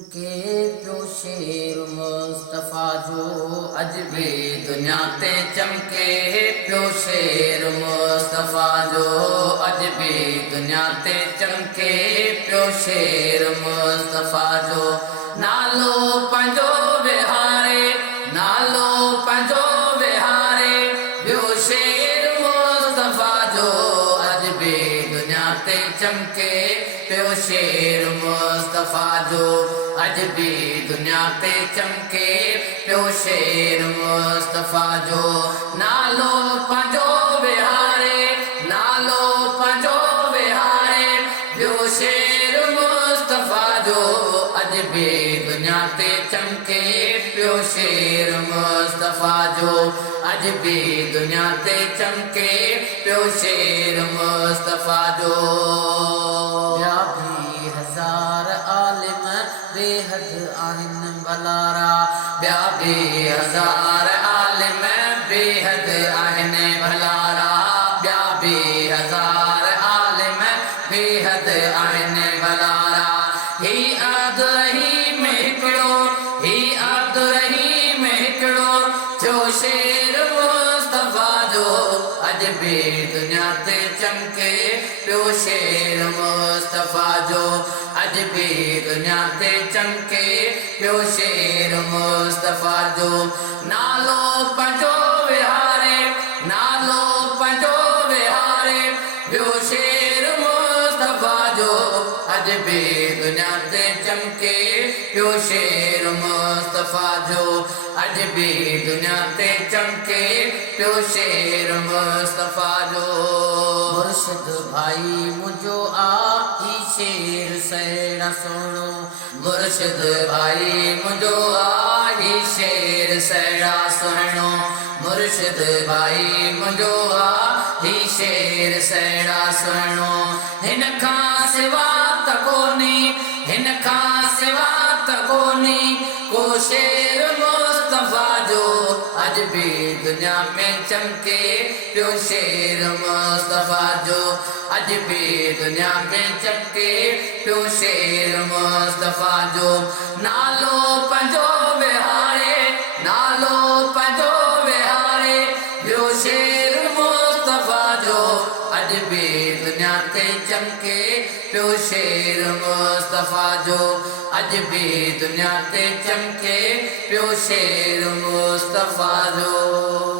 चमके पियो शेर मुस्तफ़ा जो अज भी दुनिया ते चमके पियो शेर मुस्तफ़ा जो अज भी दुनिया ते चमके पियो शेर मुस्तफ़ा जो नालो पंजो विहारे नालो पंजो विहारे पियो शेर मुस्तफ़ा जो अज भी दुनिया ते चमके पियो शेर मुस्तफ़ा जो अज भी दुनिया ते चमके पियो शेर मुस्तफ़ा जो नालो पंजो विहारे नालो पंजो विहारे पियो शेर मुस्तफ़ा जो अज भी दुनिया ते चमके पियो शेर मुस्तफ़ा जो अज भी दुनिया ते चमके पियो शेर मुस्तफ़ा जो हजार आलिम बेहद आहिन भलारा ॿिया बि हजार आलिम बेहद आहिन भलारा ॿिया बि हजार आलिम बेहद आहिन भलारा ही अब्दुर्रहीम हिकिड़ो ही अब्दुर्रहीम हिकिड़ो जो शेर मुस्तफ़ा जो अज भी दुनिया ते चमके पियो शेर मुस्तफ़ा जो अज भी दुनिया ते चमके पियो शेर मुस्तफ़ा जो नालो पंजो विहारे नालो पंजो विहारे पियो शेर मुस्तफ़ा जो अज भी दुनिया ते चमके पियो शेर मुस्तफ़ा जो अज भी दुनिया ते चमके पियो शेर मुस्तफ़ा जो मुर्शिद भाई मुझो ही शेर सैड़ा सुनो मुर्शिद भाई मुझो ही शेर सैड़ा सुनो मुर्शिद भाई मुझो ही शेर सैड़ा सुनो हिन खां सिवा त कोनी हिन खां सिवा त कोनी को शेर मुस्तफ़ा जो अज भी दुनिया में चमके पियो शेर मुस्तफ़ा जो अज भी दुनिया में चमके पियो शेर मुस्तफ़ा जो नालो पंजो विहारे नालो पंजो विहारे पियो शेर मुस्तफ़ा जो अज भी दुनिया ते चमके पियो शेर मुस्तफ़ा जो अज भी दुनिया ते चमके पियो शेर मुस्तफ़ा जो